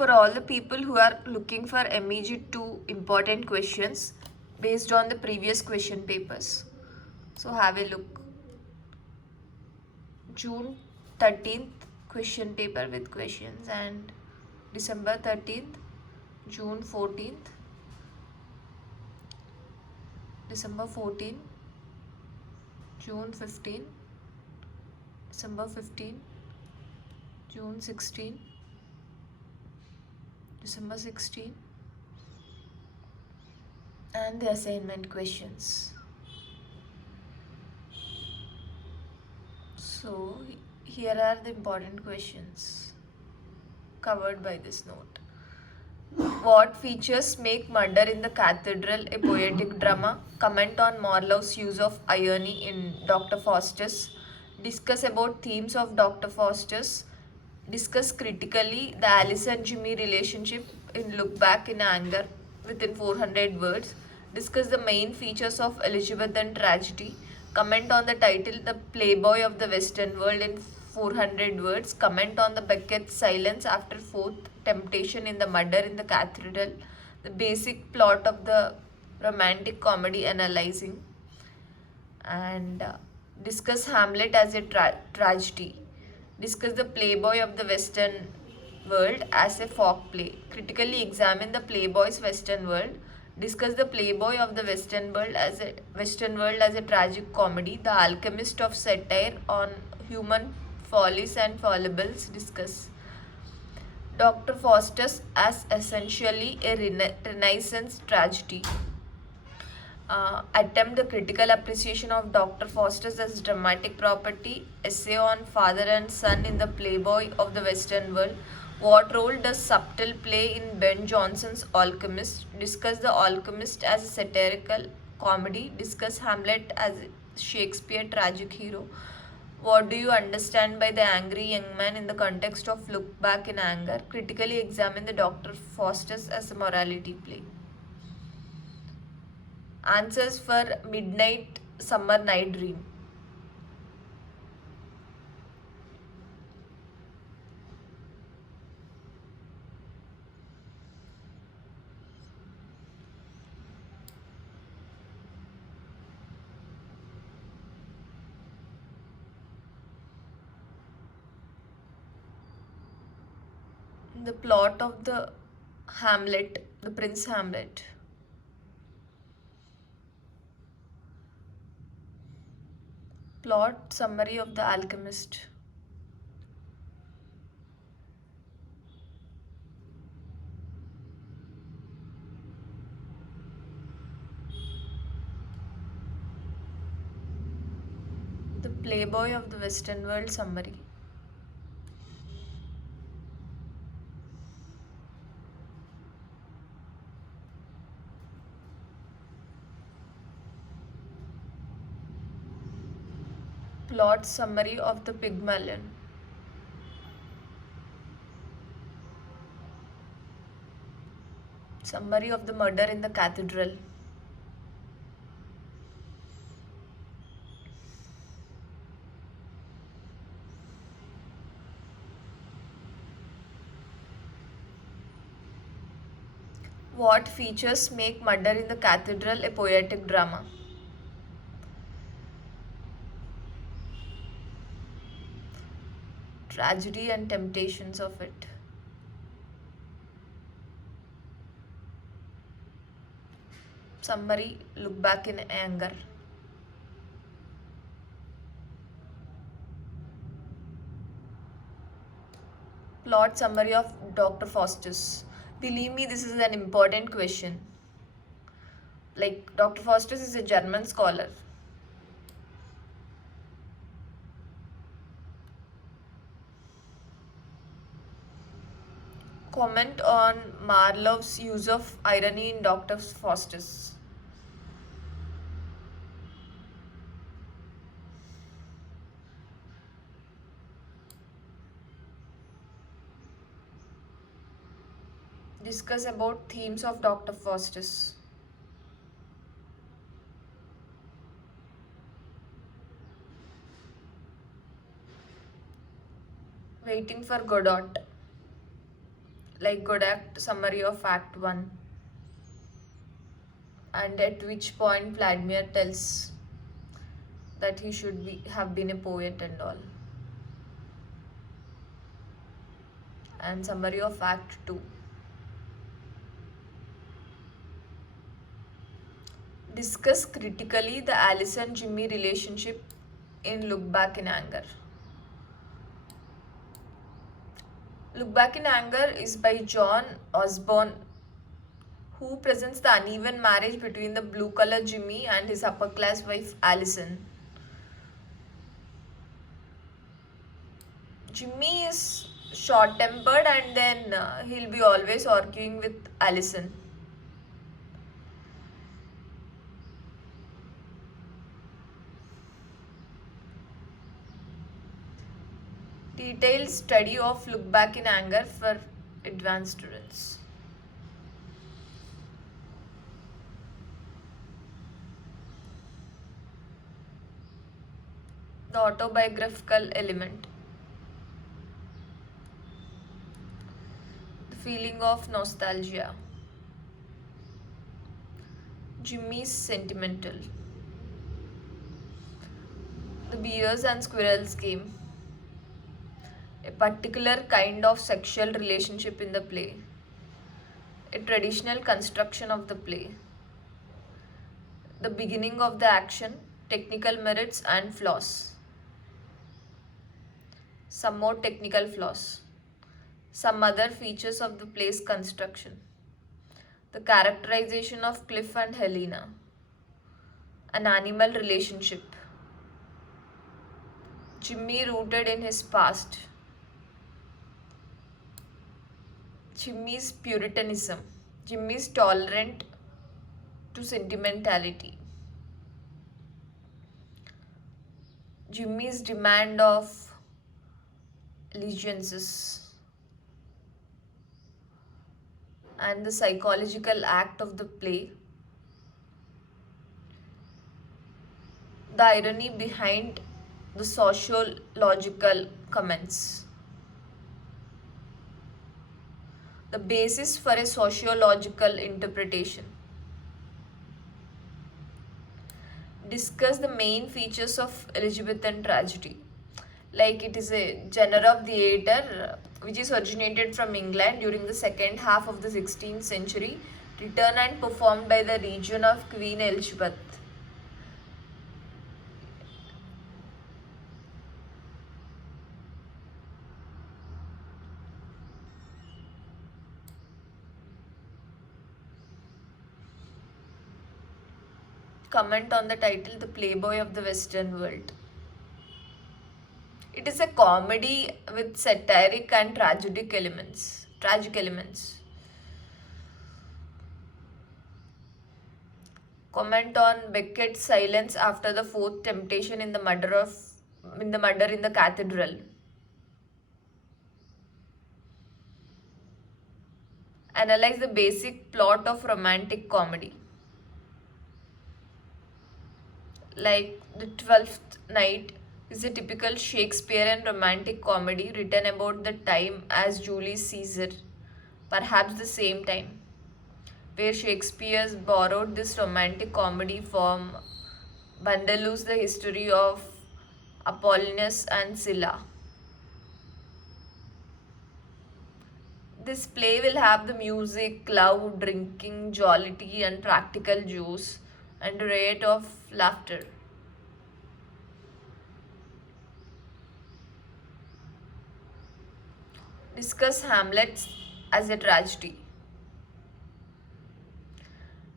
For all the people who are looking for MEG2 important questions based on the previous question papers, so have a look. June 13th question paper with questions, and December 13th, June 14th, December 14th, June 15th, December 15th, June 16th, December 16th, and the assignment questions. So here are the important questions covered by this note. What features make Murder in the Cathedral a poetic drama? Comment on Marlowe's use of irony in Dr. Faustus. Discuss about themes of Dr. Faustus. Discuss critically the Alice and Jimmy relationship in Look Back in Anger within 400 words. Discuss the main features of Elizabethan tragedy. Comment on the title The Playboy of the Western World in 400 words. Comment on the Beckett's silence after fourth temptation in the Murder in the Cathedral. The basic plot of the romantic comedy analyzing. And discuss Hamlet as a tragedy. Discuss the Playboy of the Western World as a folk play. Critically examine the Playboy's Western World. Discuss the Playboy of the Western World as a tragic comedy. The Alchemist of satire on human follies and foibles. Discuss Dr. Faustus as essentially a Renaissance tragedy. Attempt the critical appreciation of Dr. Faustus as dramatic property. Essay on father and son in the Playboy of the Western World. What role does subtle play in Ben Jonson's Alchemist? Discuss The Alchemist as a satirical comedy. Discuss Hamlet as Shakespeare tragic hero. What do you understand by the angry young man in the context of Look Back in Anger? Critically examine the Dr. Faustus as a morality play. Answers for Midnight Summer Night Dream. The plot of the Hamlet, the Prince Hamlet. Plot summary of The Alchemist. The Playboy of the Western World summary. Plot summary of the Pygmalion. Summary of the Murder in the Cathedral. What features make Murder in the Cathedral a poetic drama? Tragedy and temptations of it. Summary, Look Back in Anger. Plot summary of Dr. Faustus. Believe me, this is an important question. Like, Dr. Faustus is a German scholar. Comment on Marlowe's use of irony in Dr. Faustus. Discuss about themes of Dr. Faustus. Waiting for Godot. like good act summary of Act 1, and at which point Vladimir tells that he should have been a poet and all. And summary of Act 2. Discuss critically the Allison Jimmy relationship in Look Back in Anger. Look Back in Anger is by John Osborne, who presents the uneven marriage between the blue-collar Jimmy and his upper-class wife Allison. Jimmy is short-tempered and then he'll be always arguing with Allison. Detailed study of Look Back in Anger for advanced students. The autobiographical element. The feeling of nostalgia. Jimmy's sentimental. The bears and squirrels game. A particular kind of sexual relationship in the play. A traditional construction of the play. The beginning of the action, technical merits and flaws. Some more technical flaws. Some other features of the play's construction. The characterization of Cliff and Helena. An animal relationship. Jimmy rooted in his past. Jimmy's puritanism. Jimmy's tolerant to sentimentality. Jimmy's demand of allegiances. And the psychological act of the play. The irony behind the sociological comments. The basis for a sociological interpretation. Discuss the main features of Elizabethan tragedy. Like it is a genre of theatre which is originated from England during the second half of the 16th century, written and performed by the region of Queen Elizabeth. Comment on the title, The Playboy of the Western World. It is a comedy with satiric and tragic elements. Comment on Beckett's silence after the fourth temptation in the murder in the cathedral. Analyze the basic plot of romantic comedy. Like The Twelfth Night is a typical Shakespearean romantic comedy written about the time as Julius Caesar, perhaps the same time, where Shakespeare borrowed this romantic comedy from Bandellu's The History of Apollonius and Sylla. This play will have the music, love, drinking, jollity and practical jokes and a rate of laughter. Discuss Hamlet as a tragedy.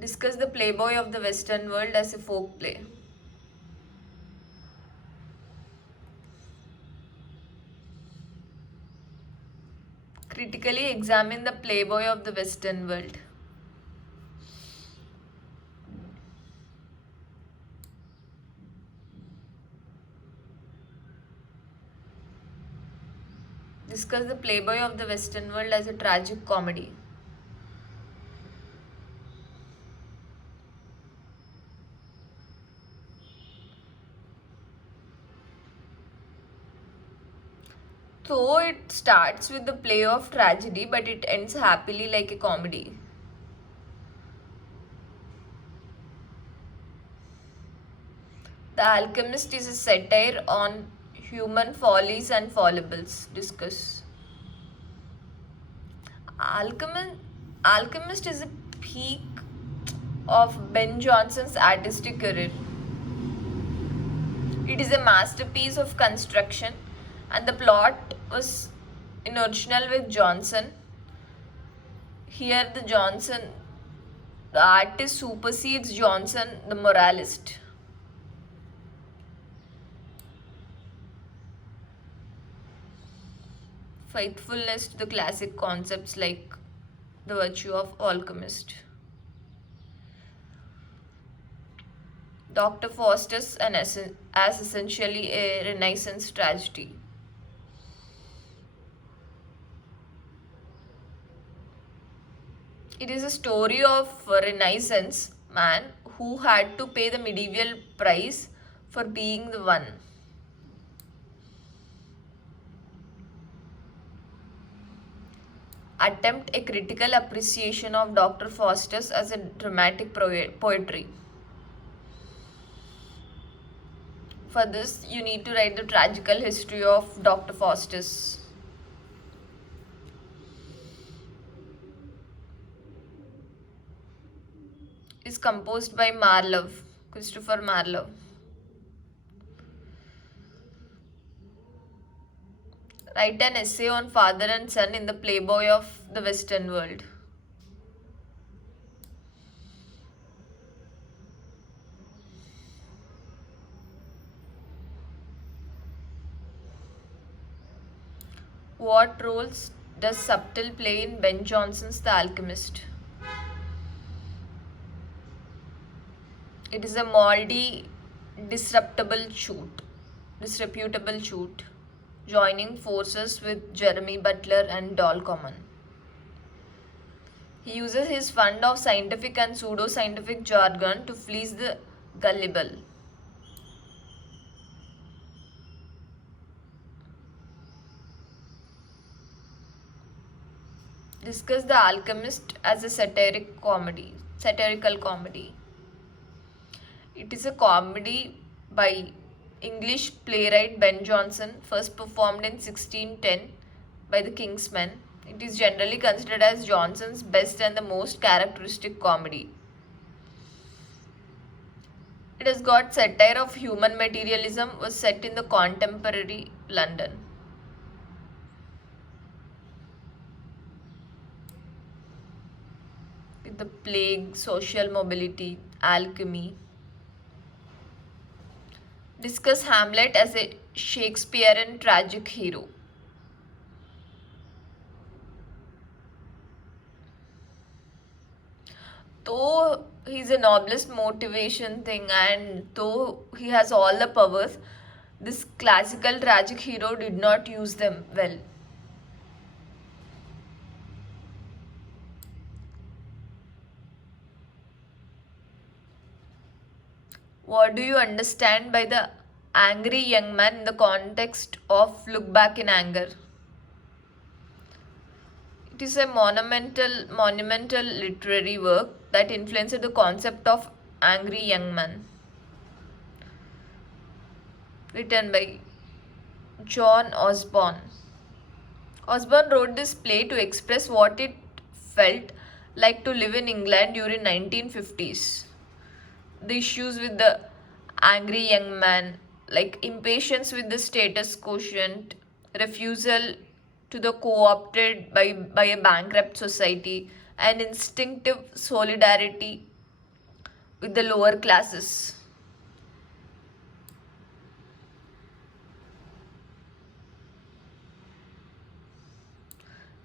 Discuss The Playboy of the Western World as a folk play. Critically examine The Playboy of the Western World. Discuss The Playboy of the Western World as a tragic comedy. Though it starts with the play of tragedy, but it ends happily like a comedy. The Alchemist is a satire on human follies and foibles. Discuss. Alchemist, Alchemist is a peak of Ben Jonson's artistic career. It is a masterpiece of construction, and the plot was original with Johnson. Here, the artist supersedes Johnson, the moralist. Faithfulness to the classic concepts like the virtue of alchemist. Dr. Faustus as essentially a Renaissance tragedy. It is a story of a Renaissance man who had to pay the medieval price for being the one. Attempt a critical appreciation of Dr. Faustus as a dramatic poetry. For this, you need to write the tragical history of Dr. Faustus. Is composed by Marlowe, Christopher Marlowe. Write an essay on father and son in the Playboy of the Western world. What roles does Subtle play in Ben Jonson's The Alchemist? It is a moldy, disreputable shoot, joining forces with Jeremy Butler and Dol Common. He uses his fund of scientific and pseudo-scientific jargon to fleece the gullible. Discuss The Alchemist as a satirical comedy. It is a comedy by English playwright Ben Jonson, first performed in 1610 by the King's Men. It is generally considered as Jonson's best and the most characteristic comedy. It has got satire of human materialism, was set in the contemporary London. With the plague, social mobility, alchemy. Discuss Hamlet as a Shakespearean tragic hero. Though he's a noblest motivation thing and though he has all the powers, this classical tragic hero did not use them well. What do you understand by the angry young man in the context of Look Back in Anger? It is a monumental literary work that influenced the concept of angry young man. Written by John Osborne. Osborne wrote this play to express what it felt like to live in England during 1950s. The issues with the angry young man, like impatience with the status quotient, refusal to the co-opted by a bankrupt society, and instinctive solidarity with the lower classes.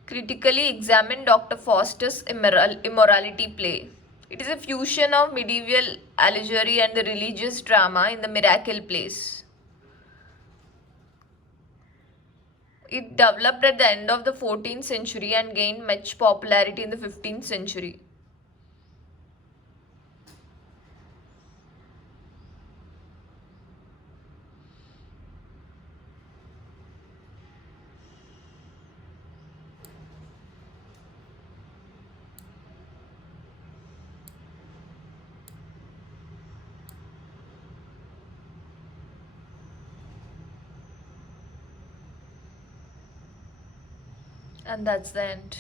Critically examine Dr. Faustus' immorality play. It is a fusion of medieval allegory and the religious drama in the miracle plays. It developed at the end of the 14th century and gained much popularity in the 15th century. And that's the end.